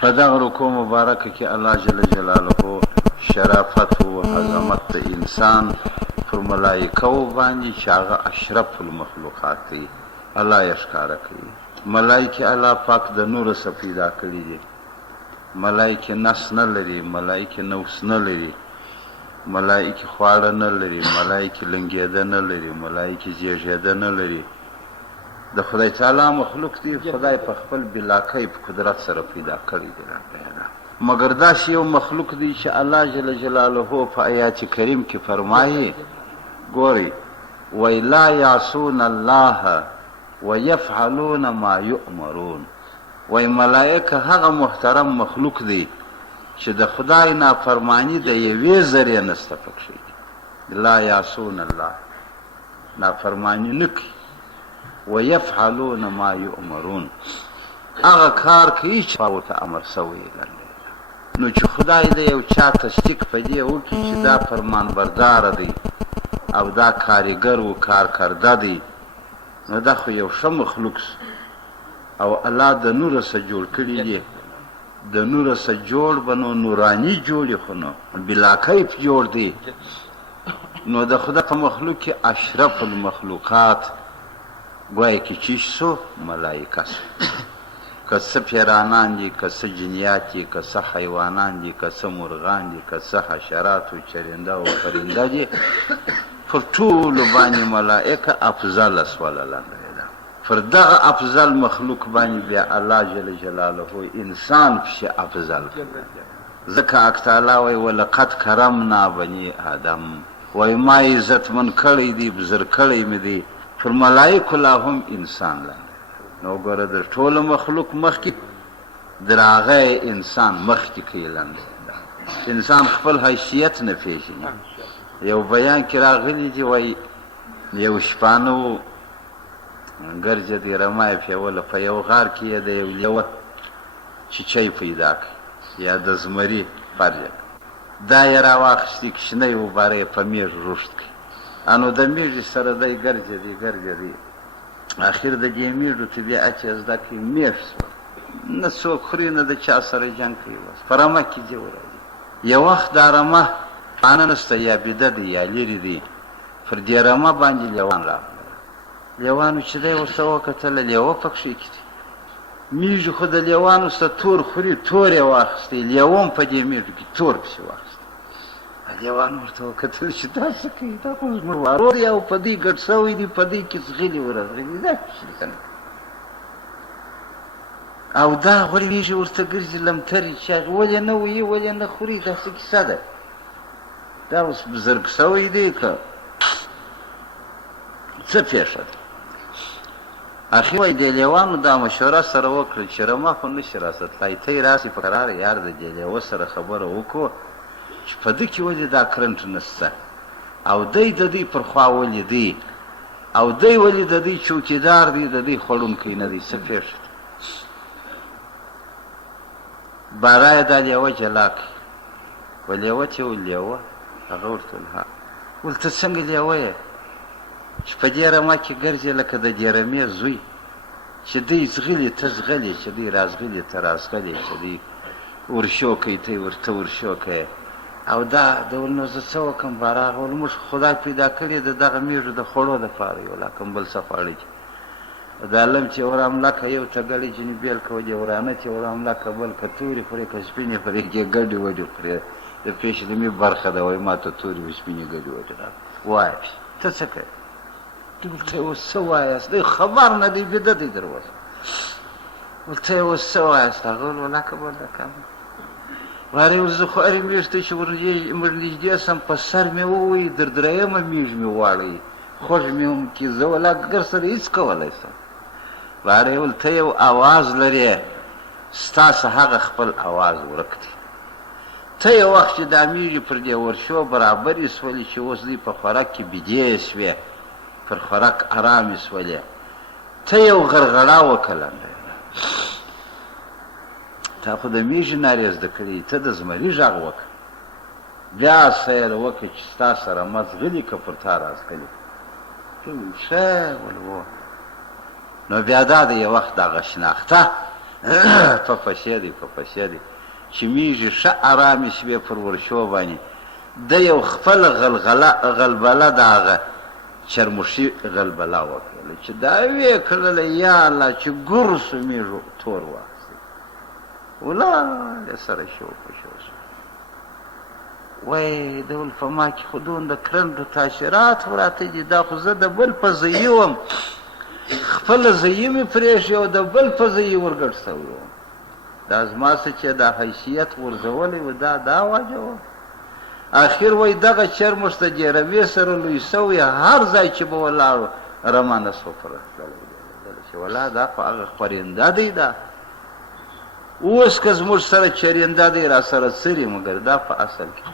په دغه رکوع مبارکه کې الله جل جلاله شرافت او عظمت د انسان پر ملائکو باندې چې هغه اشرف المخلوقات دي الله یې ښکاره کوي. ملائکې الله پاک د نور څخه پیدا کړي دي. ملائکې نس نه لري، ملائکې نوس نه لري، ملائکې خواړه نه لري، ملائکې لنګېده نه لري، ملائکې زیږېده نه لري. د خدای تعالی مخلوق دی، خدای په خپل بلاکیف قدرت سره پیدا کړی دی. مګر داسې یو مخلوق دی چې الله جل جلاله په آیات کریم کې فرمایي، ګورئ، وی لا یعصون الله ویفعلون ما یؤمرون. وی ملائکه هغه محترم مخلوق دی چې د خدای نافرمانی د یوې ذرې نسته پکښې. لا یعصون الله، نافرمانی نه کوي. ویفعلون ما یؤمرون، هغه کار کوي چې ورته امر سوی دی. نو چې خدای د یو چا تصدیق په دې وکړي چې دا فرمان بردار دی او دا کارګر و کارکرده دی، نو دا خو یو ښه مخلوق او الله د نور څخه جوړ کړي دي. د نور څخه جوړ به نو نوراني جوړي، خو نو بلاکیف جوړ دی. نو د خدای په مخلوق کې اشرف المخلوقات گویا کې چې سو ملائکه سو، که څه پیرانان دي، که څه جنیات دي، که څه حیوانان دي، که څه مرغان دي، که څه حشرات و چرنده او پرنده دي، پر ټولو باندې ملائکه افضل اسوله لنډه ده. پر دغه افضل مخلوق باندې بیا الله جل جلاله انسان پسې افضل ځکه اکتالا وی ولقد کرمنا بني آدم، وی ما عزتمن کړی دی، بزر کړی مې دی. پر ملائکو لا هم انسان لنډه. نو ګوره د ټولو مخلوق مخکې در هغه انسان مخکې کوي لنډه. انسان خپل حیثیت نه پېژني. یو بیان کې راغلی دی، وایي یو شپانه و ګرجه د رمه یې پیوله، په یو غار کې یې د یو لیوه چیچی پیدا کړ یا د زمري فرجه. دا یې راواخیستې کوچنی وباره یې په میږ روشت کړي. انو د میږې سره دی ګرجه دی ګرجه دی. اخر د دې میږو طبیعت چې زده کړي میږ شوه. نه څوک خوري نه د چا سره جنګ کوي. بس په رمه کې دې ورځي. یو وخت دا رمه خانه نسته یا بیده دی یا لیرې دی، پر دې رمه باندې لیوان راغله. لیوانو چې دی ورته وکتله، لیوه پکښې کې دی. میږو خو د لیوانو څخه تور خوري، تور یې واخیستی. لیوه هم په دې میږو کې تور پسې واخیستی. لیوانو ورته وکتل چې دا څه کوي، دا خو زموږ ورور دی او په دې ګډ سوی دی، په دې کې ځغلي ورغلي، دا څه دی او دا غوړې میږي ورته ګرځي لمتري چې هغه ولې نه ویي، ولې نه خوري، دا څه کیسه ده؟ دا اوس بزرګ سوی دی که څه پېښه ده؟ اخر وایي د لیوانو دا مشوره سره وکړه چې رمه خو نشي راستلی، ته یې راسې په قراره یار د دې لیوه سره خبره وکړو چې په ده کې ولې دا کرنټ نشته او دی د دوی پر خوا ولې دی او دی ولې د دوی چوکیدار دی، د دوی خوړونکی نه دی، څه پېښه ده؟ باره یې دا لیوه جلا کړي. و لیوه چې و لیوه هغه ورته ویل ها، ویل ته څنګه لیوه یې چې په دې رمه کې ګرځې لکه د دې رمې زوی چې دوی ځغلي ته ځغلې، چې دوی رازغلي ته رازغلې، چې دوی ورشو کوي ته یې ورته ورشو کوې. او دا د ول نو زه څه وکړم باره؟ هغه ول موږ خدای پیدا کړي د دغه میږو د خوړو دپاره یو لا کوم بل څه خواړه چې د علم چې ور حمله که یو ته ګړی ځینې بېل که ودې ورانه چې ور حمله که بل که تورې خورې که سپینې خورې کې ګډې وډې خورې، د پېشلمي برخه ده. وایي ما ته تورې و سپینې ګډې وډې راکړه. وایه ته څه کوې؟ ورته یې اوس څه وایاست؟ دی خبر نه دی، بیده دی در اوسه. ورته یې اوس څه وایاست؟ هغه ویل ولاکه بله کم وارې اوس زه خو هرې میږ ته چې ور نږدې سم په سر مې ووایي، در درېیمه میږ مې واړوي، خوږ مې هم کي، زه ولاکګر سره هېڅ کولی سم. وارې ویل ته یو اواز لرې، ستاسې هغه خپل اواز ورک دی. ته یو وخت چې دا میږې پر دې ورشو برابرې سولې چې اوس دوی په خوراک کې بیدې سوې، پر خوراک ارامې سولې، ته یو غرغړه وکړه. تا خو د میږې نارې زده کړې، ته د زمري غږ وکړه، بیا سیر وکړه چې ستا سره مزغلي که پر تا رازغلي. ښه ول و. نو بیا دا د یو وخت دغه شناخته په پسې دی چې میږي ښه ارامې شوې پر ورشو باندې د یو خپل غلبله د هغه چرموښي غلبله وکړله چې دا ویې کړله یا الله چې ګرسو میږو تور واخیستې ولاړې سره شو په شو وای د الفما کې خو دومره کرنډو تاثیرات وراته دي دا خو زه د بل په ځایي وم خپله ځایي مې پرېښې او د بل په ځایي ورګډ سوی وم دا زما څه چې دا حیثیت غورځولی و دا وجه وه اخر وای دغه چرموښ د جرمې سره لوی سوی هر ځای چې به ولاړو رمانه سفره چې ولا دا خو هغه خورینده دی دا اوس که زموږ سره چرینده دی را سره څري مګر دا په اصل کې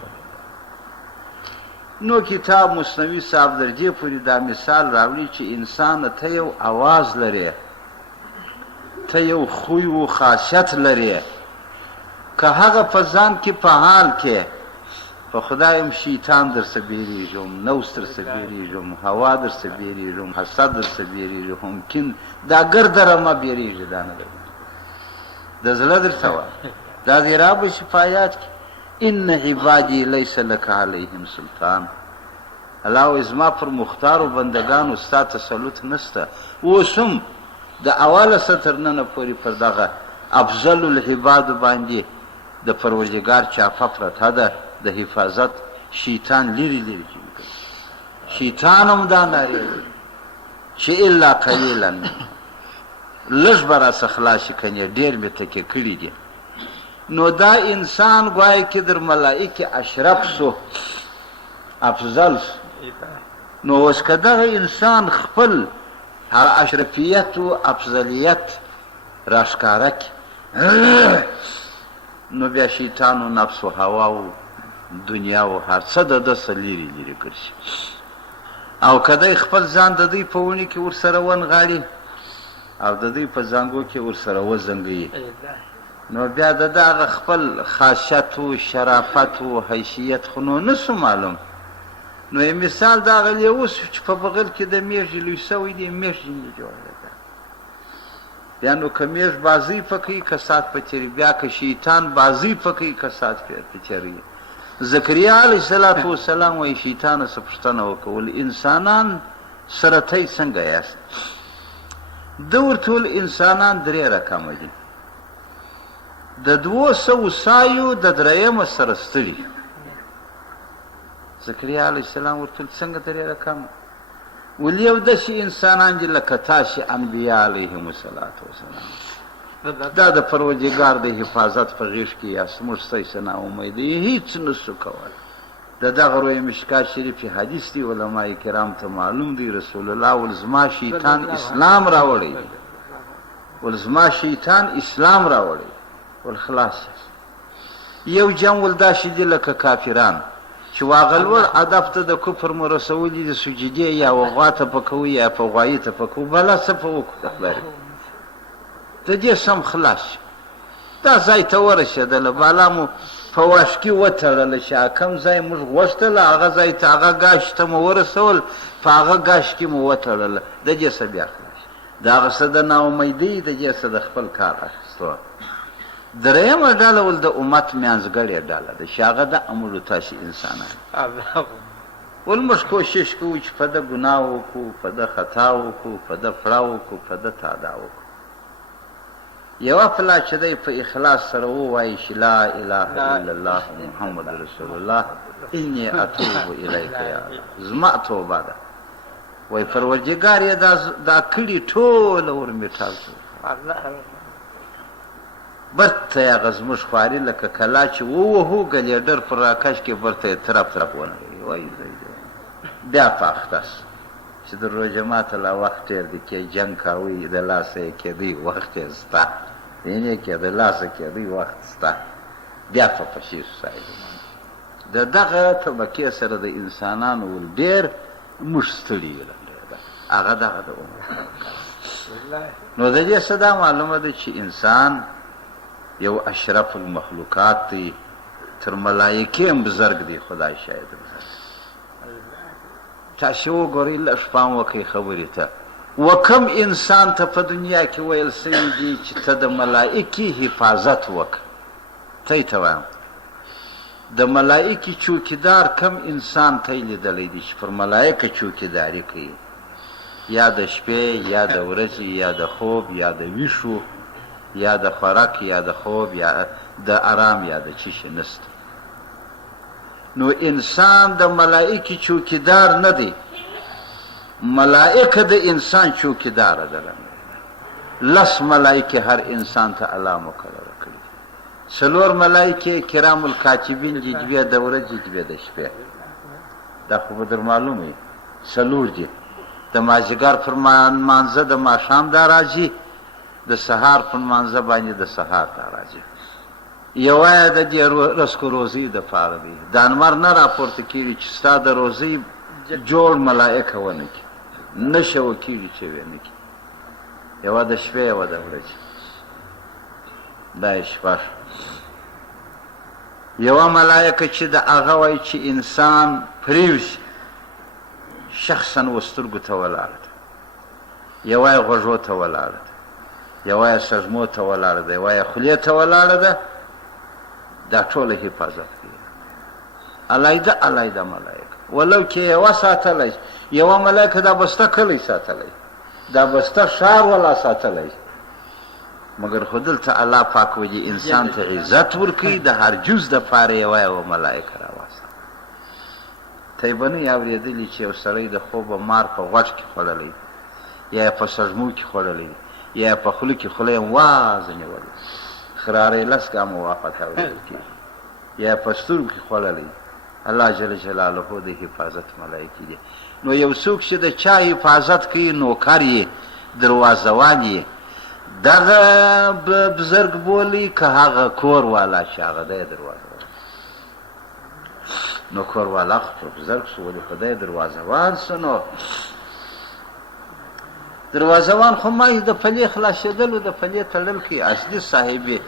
نو کتاب مثنوي صاحب در دې پورې دا مثال راوړي چې انسان ته یو اواز لري ته یو خوی و خاصیت لري که هغه په ځان کې په حال کې په خدایم شیطان در څه بیریږم نوس در څه بیریږم هوا در څه بیریږم حسد در څه بیریږم ممکن دا ګرده رمه بیریږي دا نه د زړه درته وایي دا دې رابشي په آیات کې ان عبادي لیس لک علیهم سلطان الله وایي زما پر مختارو بندګانو ستا تسلط نشته اوس هم د اوله سطر نه پورې پر دغه افضل العباد باندې د پروردګار چاپه پرته ده د حفاظت شیطان لري شیطان هم دا نارې چې الا قلیلا لږ به راڅه خلاص کنې ډېر مې تکې کړي دي نو دا انسان ګویا کې در ملائکې اشرف سو افضل سو نو اوس که دغه انسان خپل هغه اشرفیت و افضلیت راښکاره کړي نو بیا شیطان و نفس و هوا و دنیا و هر څه د ده څه لرې ګرځي او که دی خپل ځان د دوی په ونې کې ورسره ونغاړي او د دوی په زانګو کې ورسره وزنګوي نو بیا د ده هغه خپل خاصیت و شرافت و حیثیت خو نو نسو معلوم نو یې مثال د هغه لیوه چې په بغل کې د میږي لوی سوی دی میږي یې جوړه ده بیا نو که میږ بازی پکوي کسات په چیري بیا که شیطان بازی پکوي کسات په چیري زکریا علیه السلام وایي شیطانه څه پوښتنه وکول انسانان سره تی څنګه یاست ده ورته ویل انسانان 3 رقمه دي د 200 سایو د درېیمه سره ستړي زکریا علیه السلام ورته ویل څنګه 3 رقمه ویل یو داسې انسانان دي لکه تاسې انبیا علیهم السلام دا د پروردګار د حفاظت په غېږ کې یاست موږ ستاسې نا امیده هېڅ نسو کولی د دغه روی مشکات شریف حدیث دی علماء کرام ته معلوم دی رسول الله ول زما شیطان اسلام راوړی ول زما شیطان اسلام راوړی ول خلاص یو جام ول داسې دي لکه کافران چې واغلور هدف ته د کفر مو رسولي د سجدې یا وغوا ته پکوي یا په غوایي ته پکوي بله څه په وکړو د دې سم خلاص دا ځای ته ورسېدله بالا مو په واش کې وتړله چې کوم ځای موږ غوښتله هغه ځای ته هغه ګاش ته مو ورسول په هغه ګاش کې مو وتړله د دې څه بیا خلاص د هغه څه د ناامیدۍ د دې څه د خپل کار اخیستو درېیمه ډله ول د امت منځګړې ډله ده چې هغه د امرو تاسې انسانان ول موږ کوشش کوو چې په ده ګناه وکړو په ده خطا وکړو په ده فړه وکړو په ده تادا وکړو یوه پلا چې دی په اخلاص سره ووایي چې لا اله الا الله محمد رسول الله انی اتوب الیک یا زما توبه ده وایي پروردګار یې دا کړي ټوله ورمېټال برته یې هغه زموږ خواري لکه کلا چې ووهو ګلیډر پر راکش کې برته یې طرف ونغوي وایي بیا په اخته چې د روژه ماته لا وخت ډېر دی کې جنګ کوي د لاسه یې کېدی وخت یې سته یعنې کې د لاسه کېدی وخت سته بیا په پشي د دغه طبقې سره د انسانانو ول ډېر موږ ستړي هغه دغه د نو د دې څه دا معلومه ده چې انسان یو اشرف المخلوقات دی تر ملایکې هم بزرګ دی خدای شاید تاسې وګورئ لږ پام وکړئ خبرې ته وکم انسان ته په دنیا کې ویل سوي دي چې ته د ملائکې حفاظت وکړه. ته یې ته وایم د ملائکې چوکیدار کم انسان ته یې لیدلی دي چې پر ملائکه چوکیداري کوي، یا د شپې یا د ورځې یا د خوب یا د ویښو یا د خوراک یا د خوب یا د آرام یا د څه شي نسته. نو انسان د ملائکې چوکیدار نه دی، ملائکه د انسان چوکیداره ده. 10 ملائکې هر انسان ته الله مقرره کړي. 4 ملائکې کرام الکاتبین دي، 2 د ورځې 2 د شپې. دا خو به در معلوم وي 4 دي. د مازدیګر پر لمانځه د ماښام دا راځي، د سهار پر لمانځه باندې د سهار دا راځي. یوه یې د دې رزق روزي دپاره دی. د انمر نه راپورته کېږي چې ستا د روزۍ جوړ ملائکه ونه کړي، نه شوه کېږي چې ونه کړي. یوه د شپې یوه د ورځې، دا یې شپه. یوه ملائکه چې د هغه وایي چې انسان پرېوځي شخصا و سترګو ته ولاړه ده، یوه یې غوږو ته ولاړه ده، یوه یې سږمو ته ولاړه ده، یوه یې خولې ته ولاړه ده. دا ټوله حفاظت کوي. علیده علیده ملائکه ولو کې یوه ساتلی، یوه ملائکه دا بسته کلی ساتلی، دا بسته ښار ولا ساتلی. مګر خو دلته الله پاک وایي انسان ته عزت ورکوي، د هر جز دپاره یوه ملائکه راواستله. ته یې به نه یې اورېدلي چې یو سړی د خوبه مار په غوږ کې خوړلی، یا یې په سږمو کې خوړلی، یا یې په خوله کې خوله یې وازه نیولی، خرارې 10 ګامه واپس اورېدل کېږي، یا یې په سترګو کې خوړلی. الله جل جلاله د حفاظت ملائکې دي. نو یو څوک چې د چا حفاظت کوي نوکر یې، دروازهوان یې، دغه بزرګ بولي که هغه کور والا چې هغه دی دروازهوان. نو کور والا خو بزرګ شو، ولې خو دی دروازهوان سو. نو دروازهوان خو ما د پلې خلاصېدلو د پلې تړل کوي. اصلي صاحب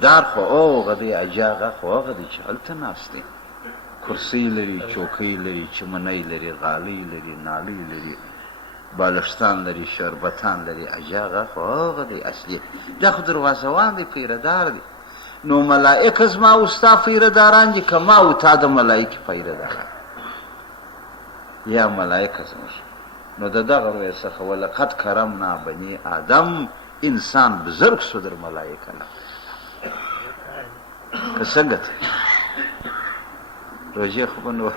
دار خو هغه دی، اجاغه خو هغه دی چې هلته ناست دی، کرسۍ لري، چوکۍ لري، چمنۍ لري، غالۍ لري، نالۍ لري، بالښتان لري، شربتان لري. اجاغه خو هغه دی اصلي. دا خو دروازهوان دی، پیردار دی. نو ملائکه زما او ستا پیرداران دي که ما او تا د ملائکې پیرداران یا ملائکه زموږ. نو د دغه رویې څخه ولقد کرمنا بني آدم، انسان بزرګ سو در ملائکه نه. که څنګه ته روژې خو به نو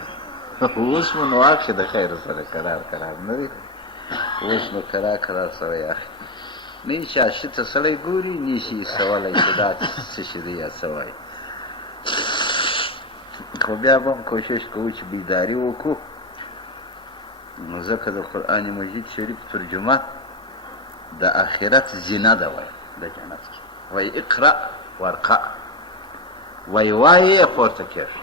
اوس مو نو اخښې د خیر سره قرار نه دی، اوس نو قرار سره اخلي. نه چې اشي ته سړی ګوري نه شي سولی چې دا څه شي دی یا څه وایي. خو بیا به هم کوشش کوو چې بیداري وکړو. نو ځکه د قرآن مجید شریف ترجمه د آخرت زینه ده وایي د جنت کې. وایي اقرأ وارقع، وایي پورته کېږي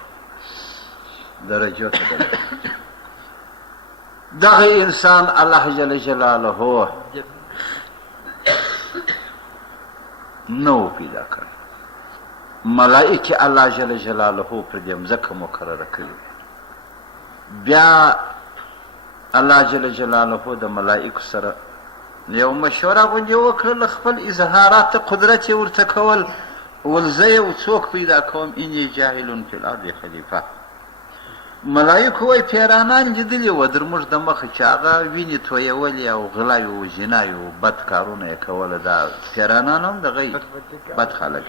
درجو ته ده. دغه انسان الله جل جلاله نو پیدا کړ. ملائکه الله جل جلاله پر دې مځکه مقرره کړي. بیا الله جل جلاله د ملائکو سره یو مشوره غونډه وکړه، خپل اظهارات قدرت یې ورته کول. ول زه یو څوک پیدا کوم، انی جاعل فی الارض خلیفه. ملائکو وایي پیرانان لیدلي وه در موږ د مخه چې هغه وینې تویولې او غلاوې و جنایې و بد کارونه یې کوله. دا پیرانان هم دغه بد خلک.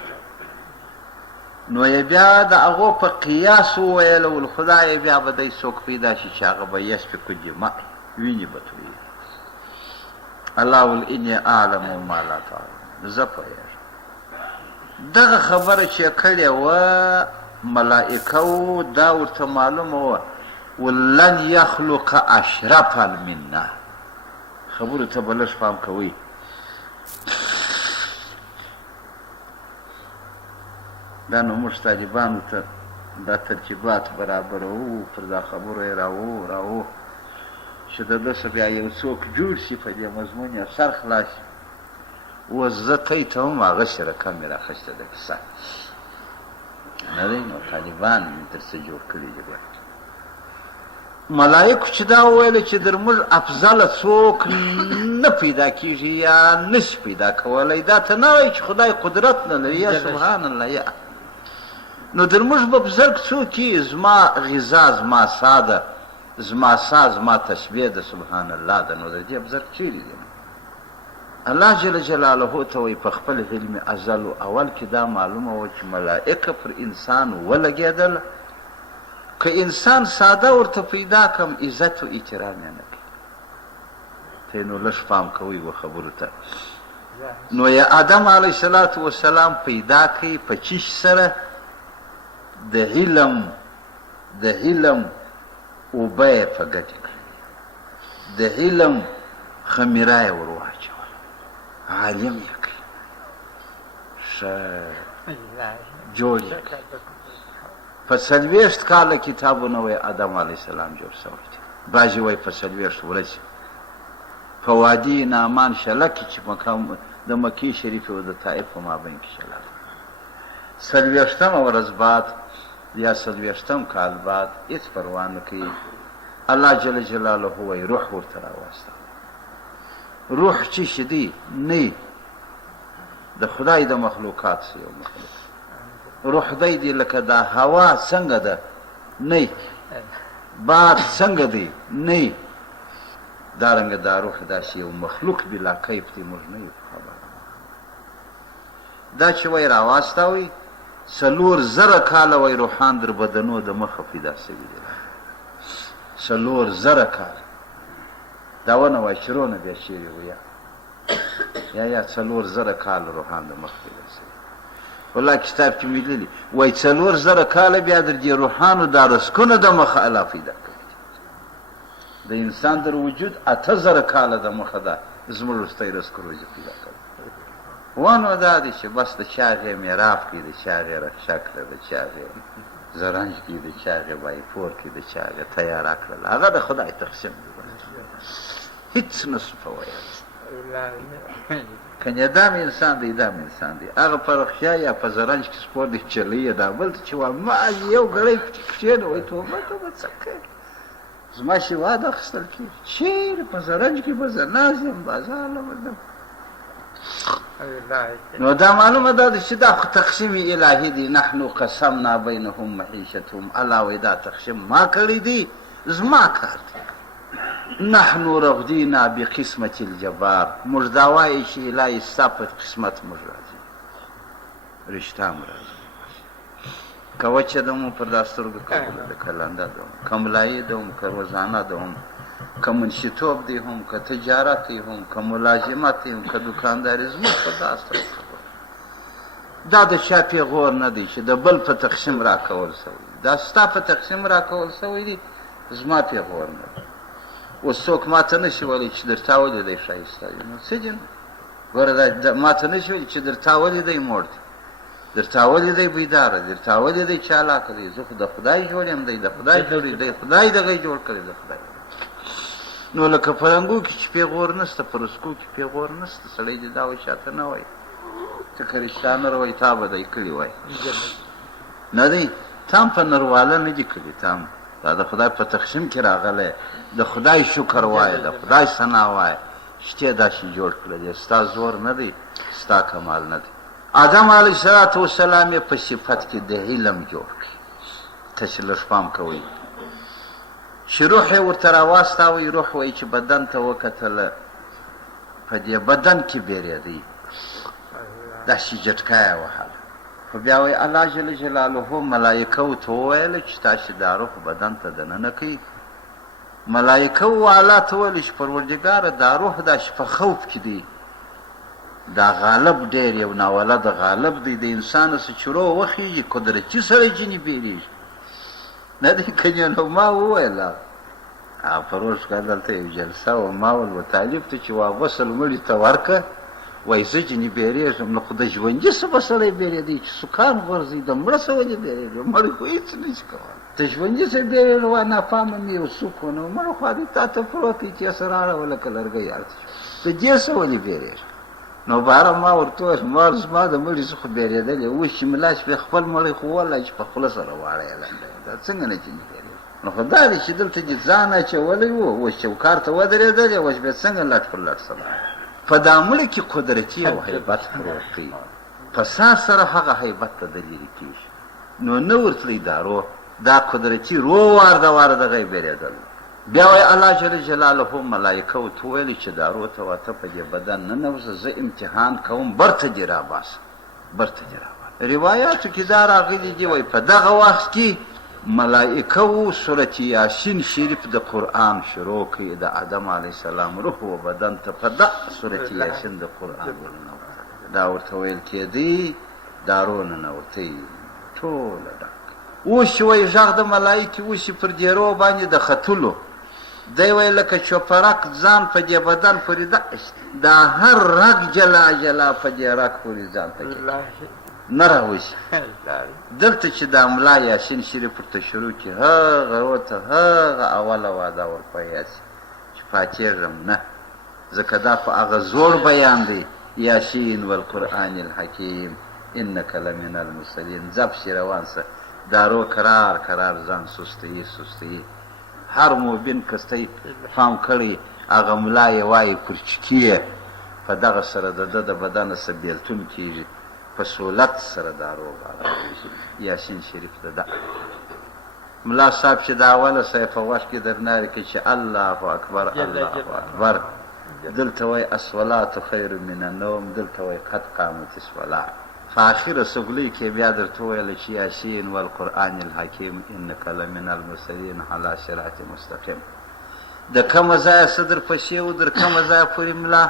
نو یې بیا د هغو په قیاس وویل ول خدایه بیا به دی څوک پیدا شي چې هغه به یسفک الدماء، وینې به تویېږي. الله ول انی اعلم ما لا تعلمون، زه پوهېږم. دغه خبره چې کړې وه ملائکو دا ورته معلومه وه ولن یخلق اشرف منا. خبرو ته به لږ پام کوئ. دا نو موږ طالبانو ته دا ترتیبات برابروو، پر دا خبرو یې راوو چې د ده څه بیا یو څوک جوړ شي په دې مضمون یې سر خلاص شي. اوس زه تی ته هم هغسې رقم مې راخیسته ده کیسه نه دی. نو طالبان مې درڅه جوړ کړي دي. ملائکو چې دا وویل چې در موږ افضله څوک نه پیدا کېږي یا نشي پیدا کولی دا ته نه وایي چې خدای قدرت نه لري یا سبحان الله یا نو در موږ به بزرګ څوک یي زما غذا زما سا ده زما سا زما تسبیح ده سبحان الله ده نو د دې بزرګ چیرې دی الله جل جلاله ته وایي په خپل علم ازل و اول کې دا معلومه وه چې ملائکه پر انسان ولګېدل که انسان ساده ورته پیدا کم عزت و احترام یې نه کوي ته نو لږ پام کوئ و خبرو ته نو یا آدم علیه الصلاة والسلام پیدا کوي په چیش سره د علم اوبه یې په ګټې کړې د علم خمیره یې ور واچوله عالم یې کړي ښه جوړ یې کړي په 40 کاله کتابونه وی آدم علیه السلام جوړ شوی دی بعضې وایي په 40 ورځې په وادي نعمان شله کې چې د مکې شریفې او د طایف په مابین کې شله 40مه ورځ بعد یا 40م کال بعد هېڅ پروا نه کوي الله جل جلاله وایي روح ورته راواستوه روح چې چې دی نه د خدای د مخلوقات څه یو مخلوق روح دی لکه دا هوا څنګه ده نه باد څنګه دی نه دارنګه دا روح داسې یو مخلوق بلا کیف دی موږ نه یو خبر دا چې وایي راواستوئ 4,000 کاله وایي روحان در بدنو د مخه پیدا سوي دي 4,000 کاله دا ونه وایي چې رونه بیا چیرې یا 4,000 کاله روحان د مخه پیدا سوي والله کتاب کې مې لیدلي وایي 4,000 کاله بیا در دې روحانو دا رسکونه د مخه الله پیدا کړي د انسان در وجود 8,000 کاله د مخه ده زموږ وروستی رسک روزي پیدا کړي وانو دا دی چې بس د چا هغې میراف کې د چا هغې رخشک کړه د چا هغې زرنج کې د چا هغې بایپور کې د چا هغې تیاره کړله هغه د خدای تقسیم دی هېڅ نه سو په ویل کنه دام انسان دی دام انسان دی هغه په رخشا یا په زرنج کې سپور دی چلی دا بل ته چې ما یو ګړی کښېنه وایي توبه کومه څه کوې زما شیوا د اخیستل کېږي چیرې په زرنج کې به زه ناست یم بازار له وردم نو دا معلومه ده چې دا تقسیم الهي دی نحنو قسمنا بینهم معیشتهم الله وایي دا تقسیم ما کړی دی زما کار دی نحنو رغدینا بقسمت الجبار موږ دا وایي چې الهي ستا په قسمت موږ راځي رشته م راځي که وچه ده مو پر دا سترګو قبوله ده که لنده ده هم که ملایې ده هم که روزانه ده هم که منشیتوب دی هم که تجارت دی هم که ملازمت دی هم که دکانداري زموږ په دا سترګو دا د چا پیغور نه دی چې د بل په تقسیم راکول سوی دا ستا په تقسیم راکول سوی دی زما پیغور نه دی اوس څوک ماته نه شي ویلی چې درتا ولیدی ښایسته دی نو څه دي ګوره ماته نه شي ویلی چې درتا ولیدی موړ دی درتا ولیدی بیداره درتا ولیدی چالاکه دی زه خو د خدای جوړ یم دی د خدای جوړ دی خدای دغه جوړ کړی د خدای نو لکه په رنګو کې چې پیغور نسته په رسکو کې پیغور نسته سړی دې دا وایي چاته نه وایي ته که رشته نر وایي تا به دی کړي وایي نه دی تا هم په نرواله نه دي کړي تا هم دا د خدای په تقسیم کې راغلی د خدای شکر وایه د خدای ثنا وایه چې ته داسې جوړ کړی دی ستا زور نه دی ستا کمال نه دی آدم علیه الصلاة والسلام یې په صفت کې د علم جوړ کړي ته چې لږ پام کوئ چې روح یې ورته راواستوئ روح وایي چې بدن ته وکتله په دې بدن کې بیرېدی داسې جټکه یې وهله خو بیا وایي الله جل جلاله ملایکه ورته وویله چې تاسې دا روح بدن ته دننه کوي ملایکه والا ته ویلې چې پروردګاره دا روح داسې په خوف کې دی دا غالب ډېر یو ناولده غالب دی د انسان څه چې روح وخېږي قدرتي سړی ځینې بیرېږي نه دی کنې نو ما وویله فروش که دلته یو جلسه وه ما ویل و طالب ته چې غسل مړي ته ورکړه وایي زه ځینې بیرېږم نو خو د ژوندي څه به سړی بیرېدی چې سکان غورځي د مړه څه ولې بیرېږي مړی خو هېڅ نه شي کولی ته ژوندي څه بیرېږي وایي ناپامه مې یو څوک ونه مړه خو هغې تا ته پروت دی چې څه راړه لکه لرګی اړتي د دې څه ولې بیرېږي نو باره ما ورته وویل ما زما د مړي څخه بیرېدلی اوس چې ملا شپې خپل مړی خو وویلی چې په خوله سره واړه یې لنډه دا څنګه نه ځینې بیرېږي نو خو دا دی چې دلته دې ځان اچولی و اوس چوکار ته ودرېدلې اوس بیا څنګه لټ پر لټ سبا په دا مړي کې قدرتي او هیبت پروت دی په ساس سره هغه هیبت ته دلیل کېږي نو نه ورتلی دارو دا قدرتي رو وار دغه یې بیرېدل بیا وایي الله جل جلاله ملایکه ورته ویلي چې دارو ته واته په دې بدن ننوځه زه امتحان کوم برته دې راباسم برته دې راباسم روایاتو کې دا راغلي دي وایي په دغه وخت کې ملائکه و سورت یاسین شریف د قرآن شروع کړي د آدم علیه السلام روح و بدن ته په دغه سورت یاسین د قرآن ورننوته دا ورته ویل کېدی دارو ننوتی ټوله ډک اوس چې وایي غږ د ملایکې اوس پر دیرو باندې د ختلو دی وایي لکه چوپرک ځان په دې بدن پورې دا هر رګ جلا جلا په دې رګ پورې ځان پکې نه راوځي دلته چې د ملا یاسین شریف ورته شروع کړي هغه ورته هغه اوله واده ورپه یاد شي چې پاڅېږم نه ځکه دا په هغه زوړ بیان دی یاسین والقرآن الحکیم انک لمن المرسلین ځپ شي روان سه دارو قرار ځان سستوي هر موبین کستی فام کړی هغه ملا یې وایي پر چکیه په دغه سره د ده د بدنه څه بیلتون کېږي په سهولت سره دارو یاسین شریف ده ملا صاحب چې دا اوله صحیح په غوږ کې درناري کوي چې الله اکبر الله اکبر دلته وایي الصلاة خیر من النوم دلته وایي قد قامت الصلاة په آخره سغلۍ کې بیا درته وویله چې یاسین والقرآن الحکیم انک لمن المرسلین علی صراط مستقیم د کومه ځایه څه در پسې و در کومه ځایه پورې ملا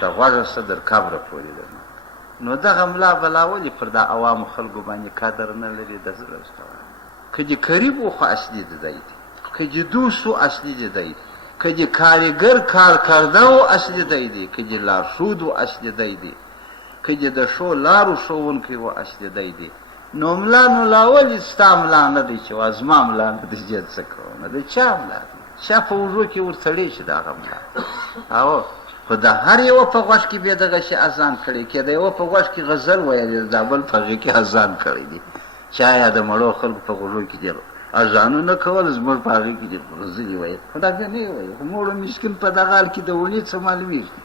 د غوږه څه در قبره پورې ده نو دغه ملا بلا ولې پر دا عوامو خلکو باندې قدر نه لري د زړه که دې قریب و خو اصلي د دی که دې دوست و اصلي د دی که دې کارګر کار کرده و اصلي دی دی که دې لارښود و اصلي دی دی که دې د ښو لارو ښوونکی و اصلي دی دی نو ملا ولې ستا ملا نه دی چې وا زما ملا نه دی چې څه کوم د چا ملا دی چا په وږو کې ورتړی چې د هغه ملا او خو د هر یوه په غوږ کې بیا دغه شي اذان کړی که د یوه په غوږ کې غزل ویلی د بل په هغې کې اذان کړی دي چا یا د مړو خلکو په غوږو کې دي اذانونه کول زموږ په هغې کې دي غزلې ویل خو دا بیا نه یې وایي خو موړو مسکین په دغه حال کې د ونې څه معلومېږي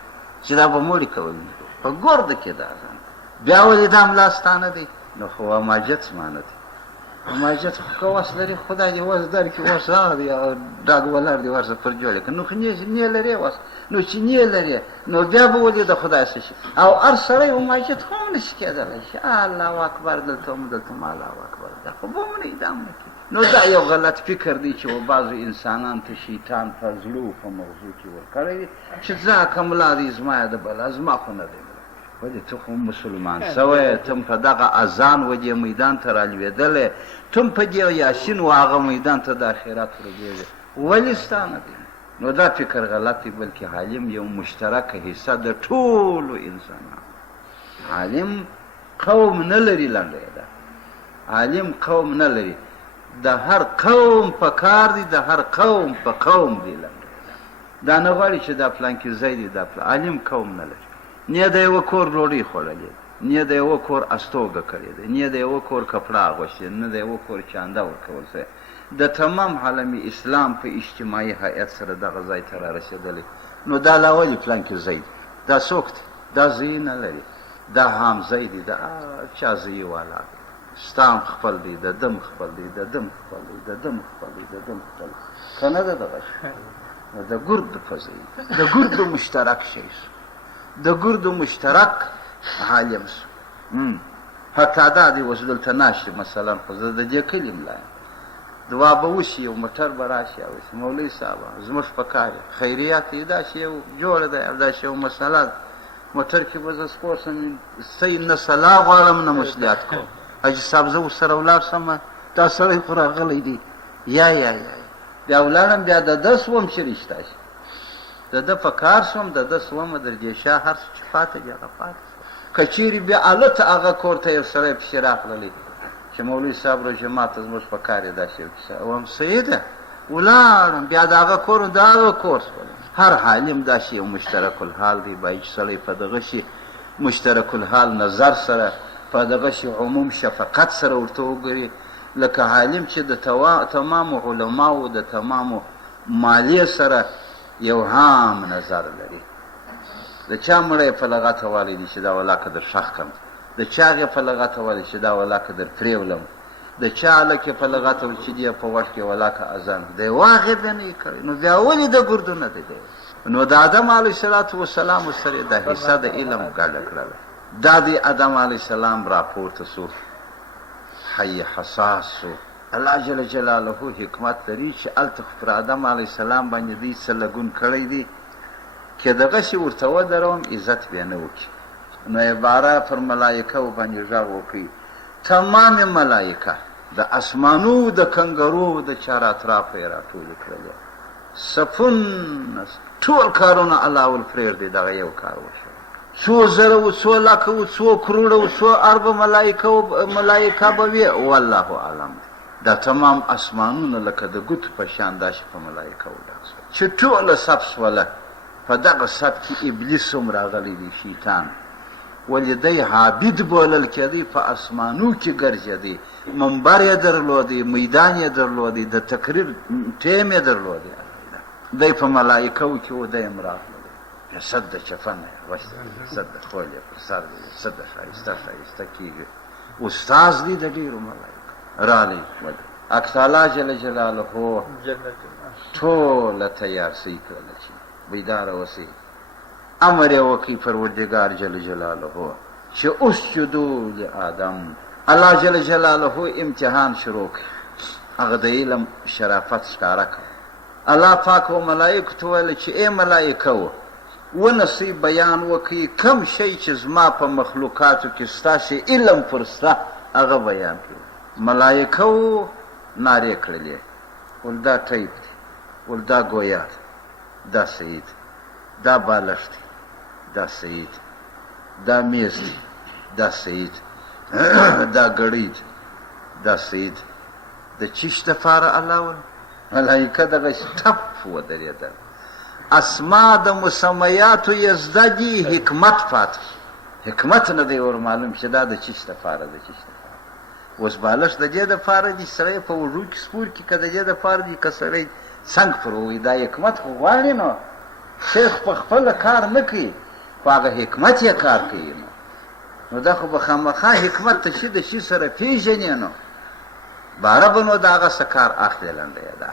چې دا به موړې کول په ګرده کې د اذان بیا ولې دا ملا ستا نه دی نو خو اماجت زما نه دی اماجت خو که وس لري خدای دې وس درکړي وس هغه دی ډاګ ولاړ دی ورسه پر جوړې کړه نو خو نه لرې وس نو چې نه لرې نو بیا به ولې د خدای څه شي او هر سړی اماجت خو هم نشي کېدلی شي الله اکبر دلته هم دلته هم الله اکبر دا خو به هم نه ادام نه کړي نو دا یو غلط فکر دی چې بعضو انسانان ته شیطان په زړه په مغزو کې ورکړی دی چې ځکه ملا دی زما د بلا زما خو نه دی ولې ته خو مسلمان سوی تم په دغه اذان و دې میدان ته رالوېدلی تم په دې یاسین و هغه میدان ته د آخرت ورګېږې ولې ستا نه دی نو دا فکر غلط دی بلکې عالم یو مشترکه حصه د ټولو انسانانو عالم قوم نه لري لنډه ده عالم قوم نه لري د هر قوم په کار دی د هر قوم په قوم دی لنډه دا نه غواړي چې دا پلانکي ځای دی دا عالم قوم نه لري نه د یوه کور ډوډۍ خوړلې نه د یوه کور استوګه کړې ده نه د یوه کور کپړه اغوستې نه د یوه کور چانده ورکول سوی د تمام عالمي اسلام په اجتماعي هیئت سره دغه ځای ته رارسېدلی نو دا لا ولې پلانکي ځای دی دا څوک دی دا ځای نه لري دا هم ځای دی د چا ځای والا دی ستام خپل دی د دم خپل دی د دم خپل دی د دم خپل دی د دم خپل که نه ده دغه شی د ګردو په ځای د ګردو مشترک شی د ګردو مشترک عالم سو حتی دا دی اوس دلته ناشته مثلا خو زه د دې کلي ملا یم دعا به وشي یو موټر به راشي او مولوي صاحبه زموږ په کار خیریات یې داسې یو جوړه ده او داسې یو مسله ده موټر کې به زه سپور سم صحیح نه سلا غواړم نه مسلیات کوم حاجي صاحب زه ورسره ولاړ سم دا سړی خو راغلی دی یا بیا ولاړم بیا د ده سوم چې رشته شي د ده په کار سوم د ده سومه در دې شا هر څه چې پاته بیا هغه پاته که چیرې بیا هلته هغه کور ته یو سړی پسې راغلی چې مولوي صاحب روژه ماته زموږ په کار یې داسې یو کیسه وم صحیح ده ولاړم بیا د هغه کور د هغه کور شولم هر عالم داسې یو مشترک الحال دی باید چې سړی په دغه شي مشترک الحال نظر سره په دغه شي عموم شفقت سره ورته وګوري لکه عالم چې د تمامو علماو د تمامو مالیې سره یو عام نظر لري. د چا مړی په لغته والی دی چې دا ولاکه در ښخ کړم، د چا هغې په لغته والی چې دا ولاکه در پرېولم، د چا هلکې په لغته ویل چې دی په وخت کې ولاکه اذان دی واغې بیا نه یې کړی. نو بیا ولې د ګردونه دی؟ نو د آدم علیه الصلاة وسلام سره د حصه د علم ګډه کړله. دا د آدم علیه السلام راپورته سو، حی حساس سو. الله جل جلاله حکمت لري چې هلته پر آدم علیه السلام باندې دوی څه لګون کړی دی که دغسې ورته ودروم عزت بیا نه وکړي. نو عباره پر ملایکو باندې غږ وکړي، تمام ملایکه د اسمانو د کنګرو د چار اطرافه یې راټولې کړلې، صفون ټول کارونه الله ول پرېږدي، دغه یو کار وشو. څو زره و، څو لکه و، څو کروړه و، څو اربه ملایکه به وي، والله اعلم. دا تمام اسمانونه لکه د ګوتو په شان داسې په ملایکه وډک شول چې ټوله سب سوله. په دغه سب کې ابلیس هم راغلی دی، شیطان، ولې دی عابد بولل کېدی، په اسمانو کې ګرځېدی، منبر یې درلودی، میدان یې درلودی، د تقریر ټیم یې درلودی. دی په ملایکو کې و، دی هم راغلی، صد د چفن یې صد د خول یې پر سر دی، صد د ښایسته کېږي، استاذ دی د ډېرو ملایکو رالی. الله جل جلاله ټوله تیار سوي کړله چې بیداره اوسئ. امر یې وکړي پروردګار جل جلاله چې اسجدو لآدم. الله جل جلاله امتحان شروع کړي، هغه د علم شرافت ښکاره کړه. الله پاک و ملایکو ته ویل چې ای ملایکو ونسئ بیان وکړي کم شی چې زما په مخلوقاتو کې ستاسې علم پر سته هغه بیان کړي. ملایکو نارې کړلې، ول دا ټیپ دی، ول دا ګویا دی، دا سید، دا بالښت دی، دا سید، دا میز دی، دا سید، دا ګړۍ دی، دا سید. د چیش دپاره الله ول ملایکه دغسې ټپ ودرېدل. اسما د مسمیاتو یې زده دي، حکمت پاتې، حکمت نه دی ور معلوم چې دا د چیش دپاره، د چیش دپاره. اوس بالښت د دې دپاره دي سړی په وږو کې سپور کړي، که د دې دپاره دي که سړی څنګ پر ووایي. دا حکمت خو غواړي. نو شیخ په خپله کار نه کوي، خو هغه حکمت یې کار کوي. نو دا خو به خامخا حکمت ته شي د شي سره پېژنې، نو باره به نو د هغه څه کار اخلي لنډه یې ده.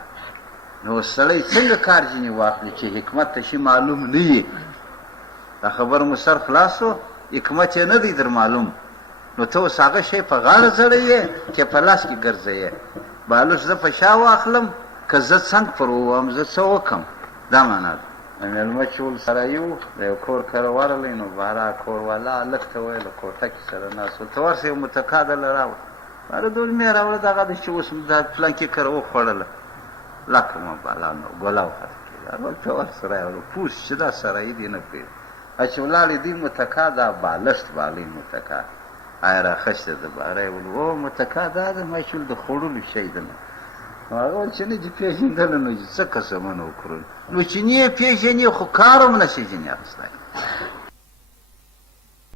نو سړی څنګه کار ځینې واخلي چې حکمت ته شي معلوم نه وي؟ دا خبر مو سر خلاص و، حکمت یې نه دی در معلوم. نو ته اوس هغه شی په غاړه ځړوې چې په لاس کې ګرځوې. بالښت زه په شا واخلم که زه څنګ پر ووم، زه څه وکړم؟ دا معنا ده. مېلمه چې ول سره یو د یو کور کره ورغلی، نو باره کور والا هلک ته ویل کوټه کې سره ناست ول، ته ورسه یو متکا دله راوړه. باره دولمې یې راوړه، دغه ده چې اوس دا پلانکې کره وخوړله، لکه مه بالا نو ګوله وخته کېږي. ول ته ورسره یې ویل پوس چې دا سرایي دې نه پرېږدي. چې ولاړې دوی متکا دا بالښت بالۍ متکا آیا راخشته ده. باره یې ول او متکا دا ده، ما چې ول د خوړلو شی ده. نو هغه ول چې نه دې پېژندله، نو چې څه قسمونه وکړو. نو چې نه یې پېژنې خو کار هم نه شي ځینې اخیستی.